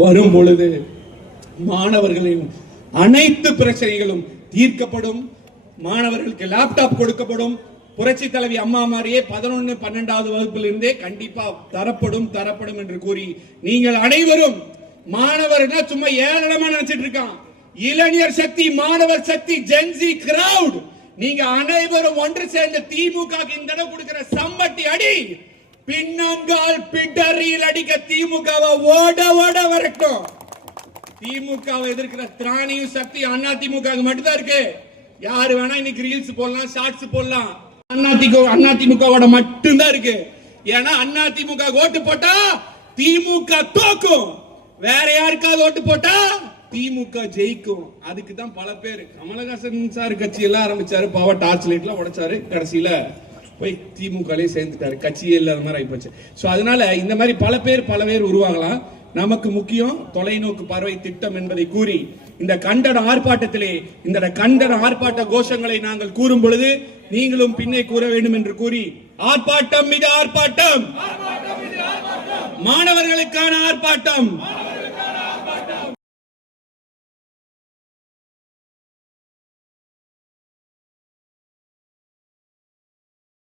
வரும் பொழுது மாணவர்களின் அனைத்து பிரச்சனைகளும் தீர்க்கப்படும். மாணவர்களுக்கு லேப்டாப் கொடுக்கப்படும். புரட்சி தலைவி அம்மா மாதிரியே 11, 12வது வகுப்பிலிருந்தே கண்டிப்பா தரப்படும் என்று கூறி, நீங்கள் அனைவரும் மாணவர்கள் சும்மா ஏளனமா நினைச்சிட்டு இருக்கான். இளைஞர் சக்தி, மாணவர் சக்தி, ஜென்சி கிரவுட், நீங்க அனைவரும் ஒன்று சேர்ந்த திமுக இந்த தடவை கொடுக்கிற சம்பட்டி அடி பின்னங்கால் பிடரியில் அடிக்க திமுகவை ஓட ஓட வரட்டும். திமுகவை எதிர்க்கிற திராணியும் சக்தி அண்ணா திமுக மட்டும்தான் இருக்கு. யாரு வேணா இன்னைக்கு ரீல்ஸ் போடலாம், ஷார்ட்ஸ் போடலாம். அண்ணா திமுகவோட மட்டும்தான் இருக்கு. ஏன்னா அண்ணா திமுக ஓட்டு போட்டா திமுக தோக்கும், வேற யாருக்காவது ஓட்டு போட்டா திமுக ஜெயிக்கும். அதுக்கு தான் பல பேர் கமலஹாசன் சார் கட்சி எல்லாம் ஆரம்பிச்சாரு, பவர் டார்ச் லைட் எல்லாம் உடைச்சாரு, கடைசியில போய் திமுகலையும் சேர்ந்துட்டாரு, கட்சியே இல்லாத மாதிரி ஆயிப்போச்சு. சோ அதனால இந்த மாதிரி பல பேர் உருவாகலாம். நமக்கு முக்கியம் தொலைநோக்கு பார்வை திட்டம் என்பதை கூறி, இந்த கண்டன ஆர்ப்பாட்டத்திலே இந்த கண்டன ஆர்ப்பாட்ட கோஷங்களை நாங்கள் கூறும் பொழுது நீங்களும் பின்னே கூற வேண்டும் என்று கூறி, ஆர்ப்பாட்டம் மீது ஆர்ப்பாட்டம், மாணவர்களுக்கான ஆர்ப்பாட்டம்.